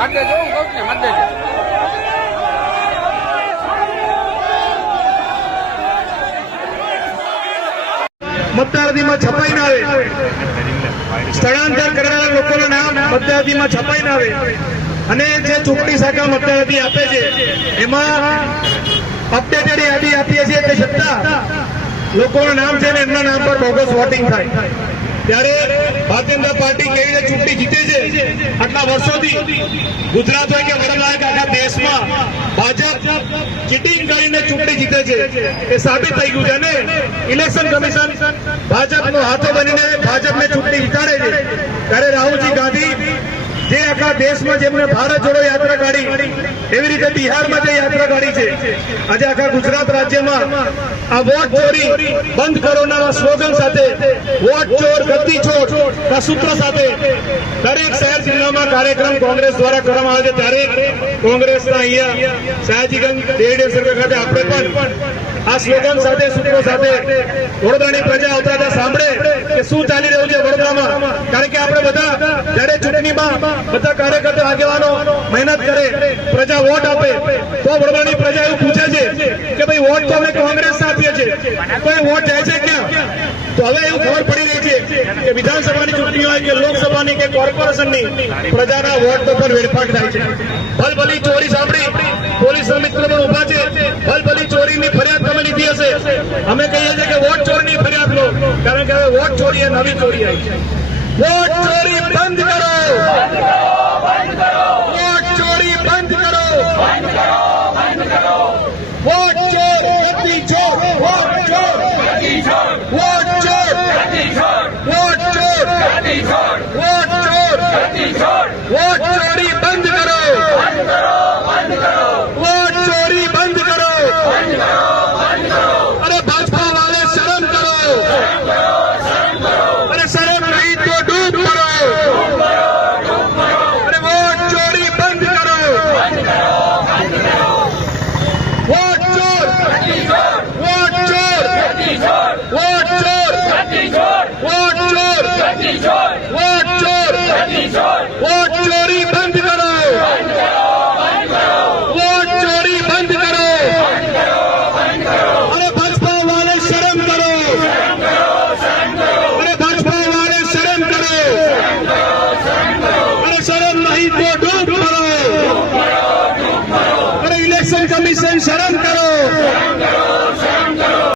મત છપાઈ ના આવે. સ્થળાંતર કરનારા લોકોના નામ મતદારદીમાં છપાઈ ના આવે. અને જે ચૂંટણી શાખા મતદારદી આપે છે, એમાં અપડેટેડ યાદી આપીએ છીએ તે છતાં લોકોના નામ છે ને એમના નામ પર બોગસ વોટિંગ થાય. ત્યારે ભારતીય જનતા પાર્ટી કેવી રીતે ચૂંટણી જીતે છે. આટલા વર્ષોથી ગુજરાત હોય કે વડોદરા કે આખા દેશમાં ભાજપ ચીટિંગ કરીને ચૂંટણી જીતે છે. એ સાબિત થઈ ગયું છે ને? ઇલેક્શન કમિશન ભાજપનો હાથો બનીને ભાજપને ચૂંટણી જીતાડે છે ત્યારે રાહુલજી ગાંધી જે આખા દેશમાં જેમને ભારત જોડો યાત્રા કાઢી, એવી રીતે બિહારમાં જે યાત્રા કાઢી છે. આજે આખા ગુજરાત રાજ્યમાં આ વોટ ચોરી બંધ કરોના સ્લોગન સાથે, વોટ ચોર ગતિ ચોર ના સૂત્ર સાથે દરેક શહેર જિલ્લામાં કાર્યક્રમ કોંગ્રેસ દ્વારા કરવામાં આવે છે. ત્યારે કોંગ્રેસના અહીંયા સયાજીગંજ ડેડિયમ સર્કલ ખાતે આપણે પણ આ સ્લોગન સાથે, સૂત્રો સાથે વડોદરાની પ્રજા આવતા સાંભળે કે શું ચાલી રહ્યું છે વડોદરામાં? કારણ કે આપણે બધા ચૂંટણીમાં બધા કાર્યકર્તા આગેવાનો મહેનત કરે, પ્રજા વોટ આપે, તો વડવાની પ્રજા એવું પૂછે છે કે ભાઈ વોટ તો અમે કોંગ્રેસ આપીએ છીએ કોઈ વોટ જાય છે ક્યાં? તો હવે એવું ખબર પડી રહી છે કે વિધાનસભાની ચૂંટણી હોય કે લોકસભાની કે કોર્પોરેશનની, પ્રજાના વોટ પણ વેડફાટ થાય છે. ભલભલી ચોરી સાંભળી, પોલીસ મિત્ર પણ ઊભા છે. ભલભલી ચોરીની ફરિયાદ તમે લીધી હશે. અમે કહીએ છીએ કે વોટ ચોરીની ફરિયાદ લો, કારણ કે હવે વોટ ચોરી એ નવી ચોરી આવી છે. વોટ ચોરી બંધ કરો! વોટ ચોરી બંધ કરો! વોટ ચોર ગદ્દી ચોર! વોટ ચોર વોટ ચોર વોટ ચોર વોટ ચોર વોટ ચોરી બંધ કરો વોટ ચોરી બંધ કરો અરે ભાજપા વાળે શરમ કરો અરે શરમ નહીં તો ડૂબ કરો અરે વોટ ચોરી બંધ કરો વોટ ચોર વોટ ચોર વોટ ચોર વોટ ચોર વોટ